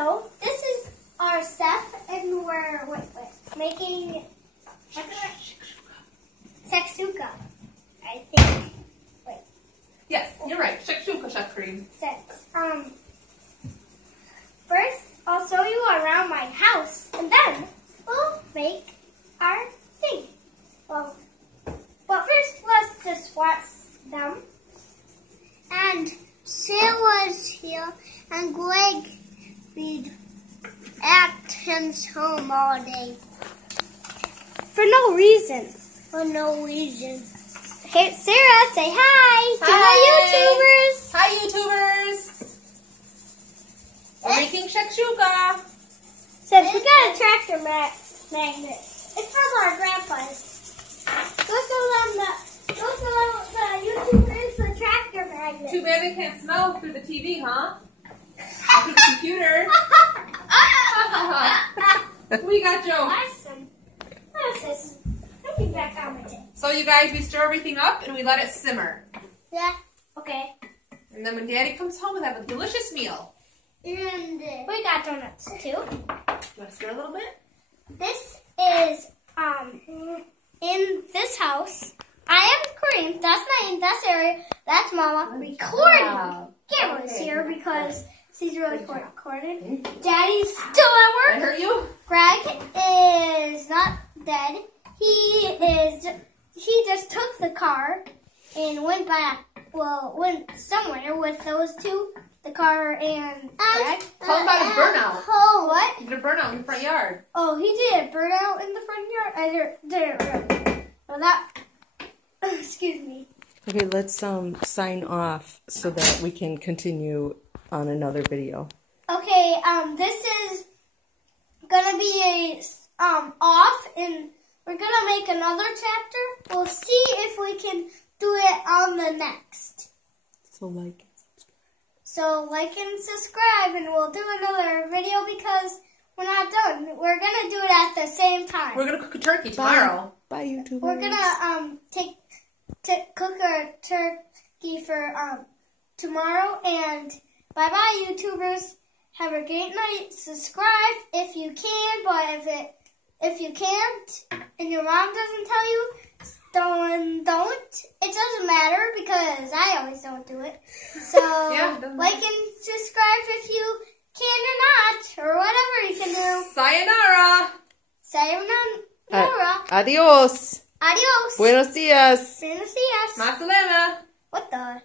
So, this is our Seth, and we're making shakshuka, I think. Wait. Yes, you're right. Shakshuka cream. Since, first, I'll show you around my house, and then we'll make our thing. Well, but first, let's just watch them. And Sarah's here, and Greg be at his home all day. For no reason. For no reason. Hey, Sarah, say hi to my YouTubers. Hi, YouTubers. We're making shakshuka. Since we got a tractor magnet. It's from our grandpa's. Go show the YouTubers the tractor magnet. Too bad they can't smell through the TV, huh? Through the computer. We got Joe. Awesome. What's this? Let me back on my tape. So you guys, we stir everything up and we let it simmer. Yeah. Okay. And then when Daddy comes home, we'll have a delicious meal. And we got donuts too. You want to stir a little bit? This is in this house. I am Kareem. That's Naeem. That's Ariel. That's Mama. Recording. Wow. Camera's Okay. here because she's really recording. Daddy's still at I work. hurt you? Greg is not dead. He just took the car and went back. Well, went somewhere with those two. The car and Greg. Tell him about his burnout. Oh, what? He did a burnout in the front yard. Oh, he did a burnout in the front yard? I didn't really. Well, that... Excuse me. Okay, let's sign off so that we can continue on another video. Okay, this is gonna be a off, and we're gonna make another chapter. We'll see if we can do it on the next. So like. So like and subscribe, and we'll do another video because we're not done. We're gonna do it at the same time. We're going to cook a turkey tomorrow. Bye, YouTubers. We're gonna cook a turkey for tomorrow, and bye bye YouTubers. Have a great night. Subscribe if you can, but if you can't and your mom doesn't tell you, don't. It doesn't matter because I always don't do it. So Yeah, it doesn't like matter. and subscribe if you can or not, or whatever you can do. Sayonara. Sayonara. Adios. Adios. Buenos dias. Buenos dias. Masalema. What the?